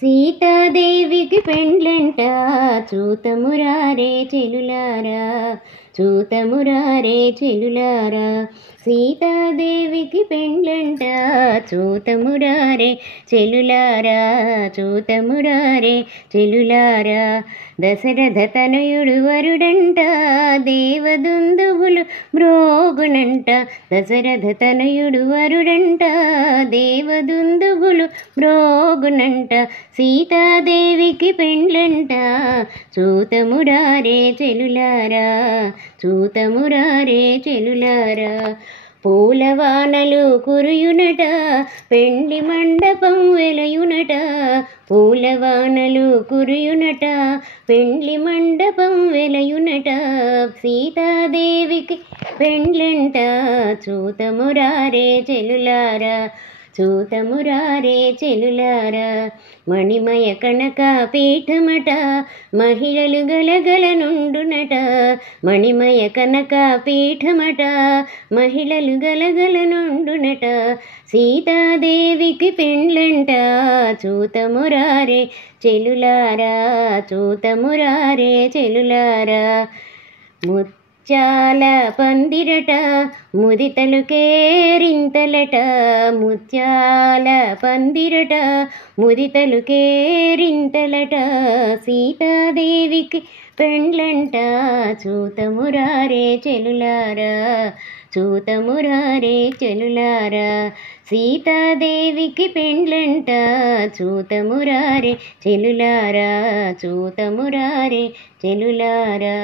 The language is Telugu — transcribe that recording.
సీతాదేవికి పెండ్లంట చూతమురారే చెలులారా, చూతమురారే చెలులారా. సీతాదేవికి పెండ్లంట చూతమురారే చెలులారా, చూతమురారే చెలులారా. దశరథ తనయుడు వరుడంట దేవదుందువులు మ్రోగునంట, దశరథ తనయుడు వరుడంట దేవదుందువులు మ్రోగునంట. సీతాదేవికి పెండ్లంట చూతమురారే చెలులారా, చూతమురారే చెలులారా. పూలవానలు కురియునట పెండ్లి మండపం వెలయునట, పూలవానలు కురియునట పెండ్లి మండపం వెలయునట. సీతాదేవికి పెండ్లంట చూతమురారే చెలులారా, చూతమురారే చెలులారా. మణిమయ కనక పీఠమట మహిళలు గలగల నుండునట, మణిమయ కనక పీఠమట మహిళలు గలగల నుండునట. సీతాదేవికి పెండ్లంట చూతమురారే చెలులారా, చూతమురారే చెలులారా. ముత్యాల పందిరట ముదితలు కేరింతలట, ముత్యాల పందిరట ముదితలు కేరింతలట. సీతాదేవికి పెండ్లంట చూతమురారే చెలులారా, చూతమురారే చెలులారా. సీతాదేవికి పెండ్లంట చూతమురారే చెలులారా, చూతమురారే చెలులారా.